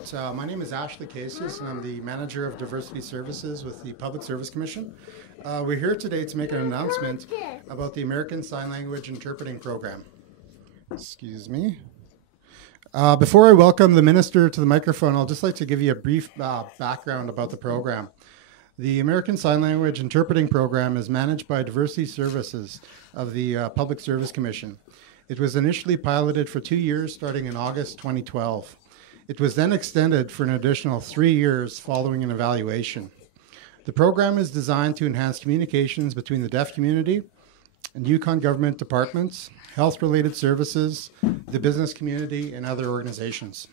out. My name is Ashley Casius, and I'm the Manager of Diversity Services with the Public Service Commission. We're here today to make an announcement about the American Sign Language Interpreting Program. Excuse me. Before I welcome the Minister to the microphone, I'll just like to give you a brief background about the program. The American Sign Language Interpreting Program is managed by Diversity Services of the Public Service Commission. It was initially piloted for 2 years, starting in August 2012. It was then extended for an additional 3 years following an evaluation. The program is designed to enhance communications between the deaf community and Yukon government departments, health-related services, the business community, and other organizations.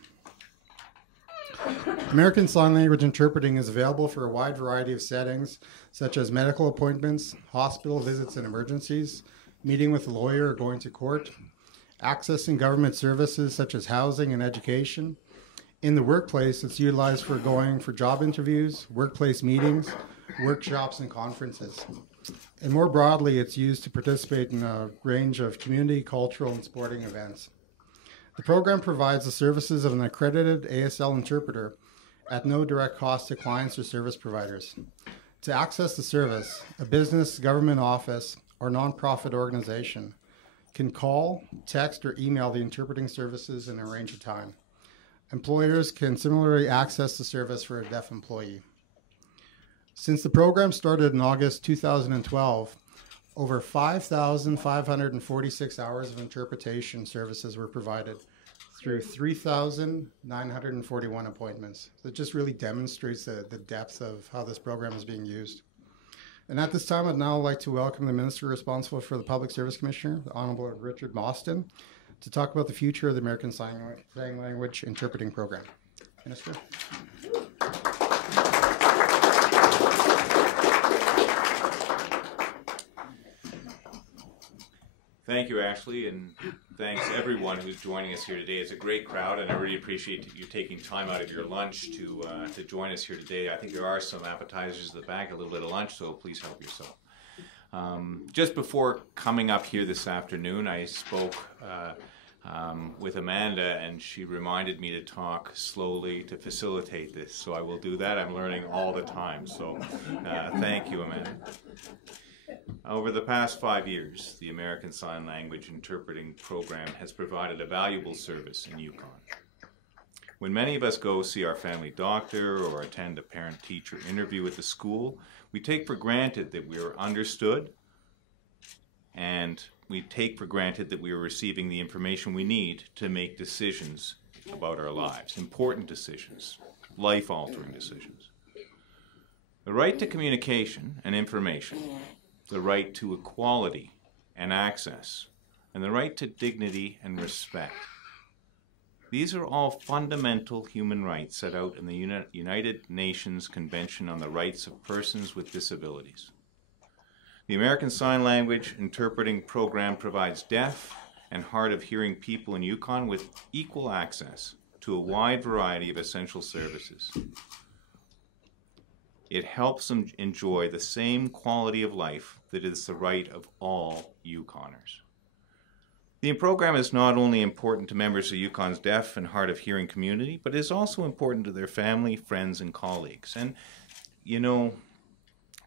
American Sign Language Interpreting is available for a wide variety of settings, such as medical appointments, hospital visits and emergencies, meeting with a lawyer or going to court, accessing government services such as housing and education. In the workplace, it's utilized for going for job interviews, workplace meetings, workshops, and conferences. And more broadly, it's used to participate in a range of community, cultural, and sporting events. The program provides the services of an accredited ASL interpreter at no direct cost to clients or service providers. To access the service, a business, government office, or nonprofit organization can call, text, or email the interpreting services and arrange a time. Employers can similarly access the service for a deaf employee. Since the program started in August 2012, over 5,546 hours of interpretation services were provided through 3,941 appointments. So it just really demonstrates the depth of how this program is being used. And at this time, I'd now like to welcome the Minister responsible for the Public Service Commissioner, the Honourable Richard Mostyn, to talk about the future of the American Sign Language Interpreting Program. Minister. Thank you, Ashley, and thanks everyone who's joining us here today. It's a great crowd, and I really appreciate you taking time out of your lunch to join us here today. I think there are some appetizers in the back, a little bit of lunch, so please help yourself. Just before coming up here this afternoon, I spoke with Amanda, and she reminded me to talk slowly to facilitate this, so I will do that. I'm learning all the time, so thank you, Amanda. Over the past 5 years, the American Sign Language Interpreting Program has provided a valuable service in Yukon. When many of us go see our family doctor or attend a parent-teacher interview at the school, we take for granted that we are understood, and we take for granted that we are receiving the information we need to make decisions about our lives, important decisions, life-altering decisions. The right to communication and information, the right to equality and access, and the right to dignity and respect. These are all fundamental human rights set out in the United Nations Convention on the Rights of Persons with Disabilities. The American Sign Language Interpreting Program provides deaf and hard of hearing people in Yukon with equal access to a wide variety of essential services. It helps them enjoy the same quality of life that is the right of all Yukoners. The program is not only important to members of Yukon's deaf and hard of hearing community, but is also important to their family, friends, and colleagues. And, you know,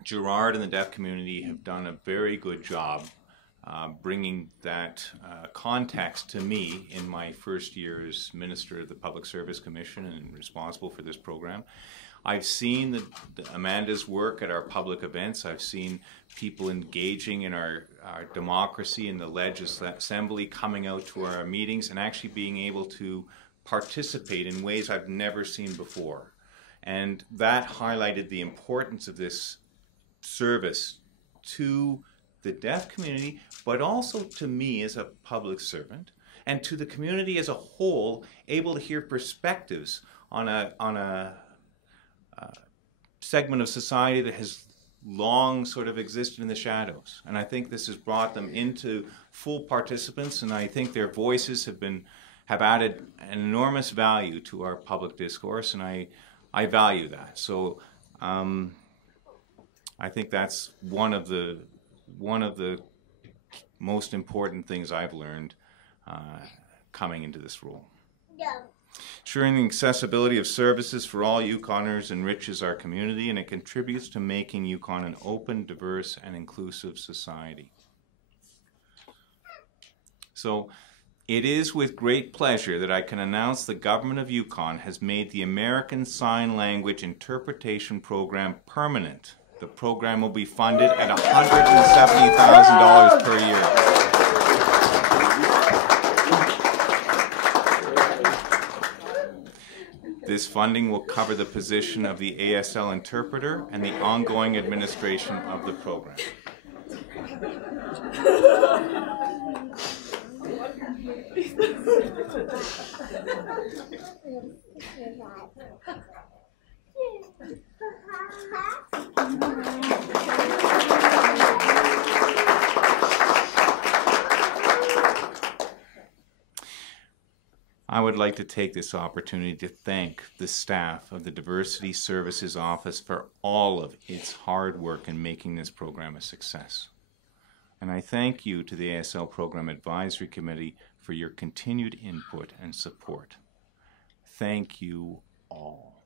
Gerard and the deaf community have done a very good job bringing that context to me in my first year as Minister of the Public Service Commission and responsible for this program. I've seen Amanda's work at our public events. I've seen people engaging in our democracy in the Legislative Assembly, coming out to our meetings and actually being able to participate in ways I've never seen before. And that highlighted the importance of this service to the deaf community, but also to me as a public servant, and to the community as a whole, able to hear perspectives on a segment of society that has long sort of existed in the shadows. And I think this has brought them into full participants, and I think their voices have added an enormous value to our public discourse, and I value that. So I think that's one of the most important things I've learned coming into this role. Ensuring the accessibility of services for all Yukoners enriches our community, and it contributes to making Yukon an open, diverse, and inclusive society. So, it is with great pleasure that I can announce the Government of Yukon has made the American Sign Language Interpretation Program permanent. The program will be funded at $170,000 per year. This funding will cover the position of the ASL interpreter and the ongoing administration of the program. I would like to take this opportunity to thank the staff of the Diversity Services Office for all of its hard work in making this program a success. And I thank you to the ASL Program Advisory Committee for your continued input and support. Thank you all.